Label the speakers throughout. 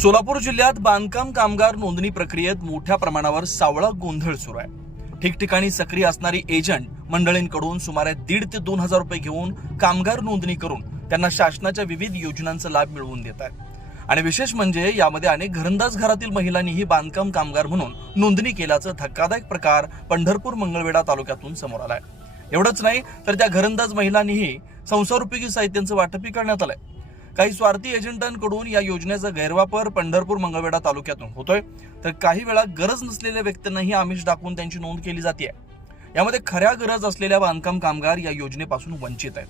Speaker 1: सोलापूर जिल्ह्यात बांधकाम कामगार नोंदणी प्रक्रियेत मोठ्या प्रमाणावर सावळा गोंधळ सुरू आहे. ठिकठिकाणी सक्रिय असणारी एजंट मंडळींकडून सुमारे दीड ते दोन हजार रुपये घेऊन कामगार नोंदणी करून त्यांना शासनाच्या विविध योजनांचा लाभ मिळवून देत आहेत. आणि विशेष म्हणजे यामध्ये अनेक घरंदाज घरातील महिलांनीही बांधकाम कामगार म्हणून नोंदणी केल्याचा धक्कादायक प्रकार पंढरपूर मंगळवेढा तालुक्यातून समोर आलाय. एवढंच नाही तर त्या घरंदाज महिलांनीही संसारोपयोगी साहित्यांचं वाटपही करण्यात आलंय. काही स्वार्थी एजंटांकडून या योजनेचा गैरवापर पंढरपूर मंगळवेढा तालुक्यातून होतोय. तर काही वेळा गरज नसलेल्या व्यक्तींनाही आमिष दाखवून त्यांची नोंद केली जाते. यामध्ये खऱ्या गरज असलेल्या बांधकाम कामगार या योजनेपासून वंचित आहेत.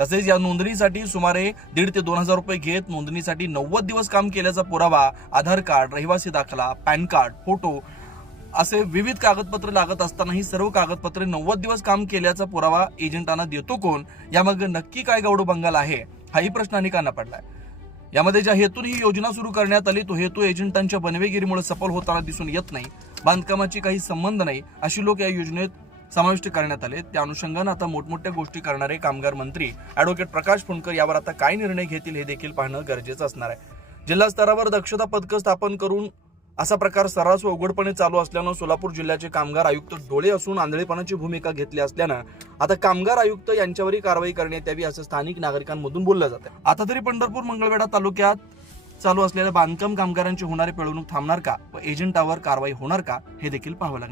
Speaker 1: तसेच या नोंदणीसाठी सुमारे दीड ते दोन हजार रुपये घेत नोंदणीसाठी नव्वद दिवस काम केल्याचा पुरावा आधार कार्ड रहिवासी दाखला पॅन कार्ड फोटो असे विविध कागदपत्र लागत असतानाही सर्व कागदपत्रे नव्वद दिवस काम केल्याचा पुरावा एजंटांना देतो कोण? यामागे नक्की काय गौडबंगाल आहे? हाही प्रश्न अनेकांना पडलाय. यामध्ये ज्या हेतून ही योजना सुरू करण्यात आली तो हेतू एजंटांच्या बनवेगिरीमुळे सफल होताना दिसून येत नाही बांधकामाची काही संबंध नाही अशी लोक या योजनेत समाविष्ट करण्यात आले. त्या अनुषंगानं आता मोठमोठ्या गोष्टी करणारे कामगार मंत्री अॅडव्होकेट प्रकाश फुंडकर यावर आता काय निर्णय घेतील हे देखील पाहणं गरजेचं असणार आहे. जिल्हा स्तरावर दक्षता पथकं स्थापन करून असा प्रकार सर्रास व उघडपणे चालू असल्यानं सोलापूर जिल्ह्याचे कामगार आयुक्त डोळे असून आंधळेपणाची भूमिका घेतली असल्यानं आता कामगार आयुक्त यांच्यावरही कारवाई करण्यात यावी असं स्थानिक नागरिकांमधून बोललं जातं आता तरी पंढरपूर मंगळवेढा तालुक्यात चालू असलेल्या बांधकाम कामगारांची होणारी पिळवणूक थांबणार का? व एजंटावर कारवाई होणार का? हे देखील पाहावं लागणार.